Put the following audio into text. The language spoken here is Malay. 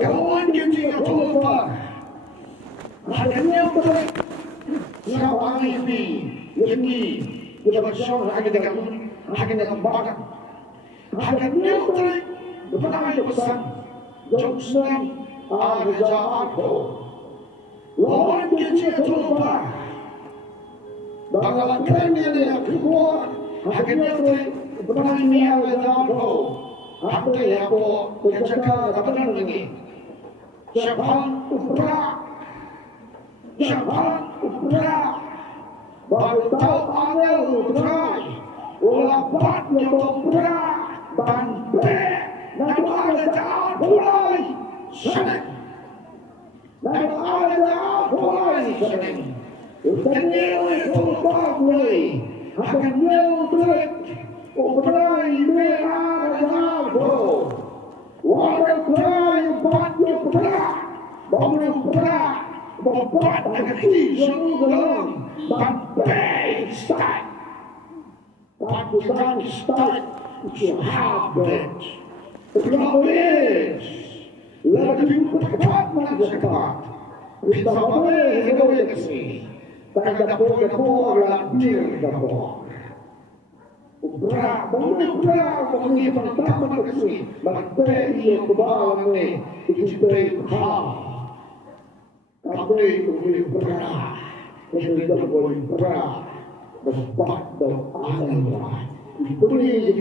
kawan kita yang terlupa. Hanya boleh siapa ini yang bersama hanya dengan bakat. Hanya boleh berani pesan jomsnan arja aku. Lawan kita yang terlupa. Bagaimana kerana yang keluar hanya boleh berani arja aku. Apa yang aku kerjakan dapat lagi. Siapa upra baru tahu angel utrai ulapatnya upra dan dan ada jahat mulai senang dan ada jahat mulai senang dan nyewa itu mulai akan nyewa terik uprai merah jahat walau uprai upatnya upra baru upra membuat negeri dalam bangkai start. Pakistan start to have that. Knowledge. Lebih cepat mencepat. Kita boleh negosiasi. Tak dapat lanjut dapat. Berapa mengibat taman negeri. Bangkai yang kebawah ni. Kita kami boleh berah, kita boleh berah, berpat dan alam. Beri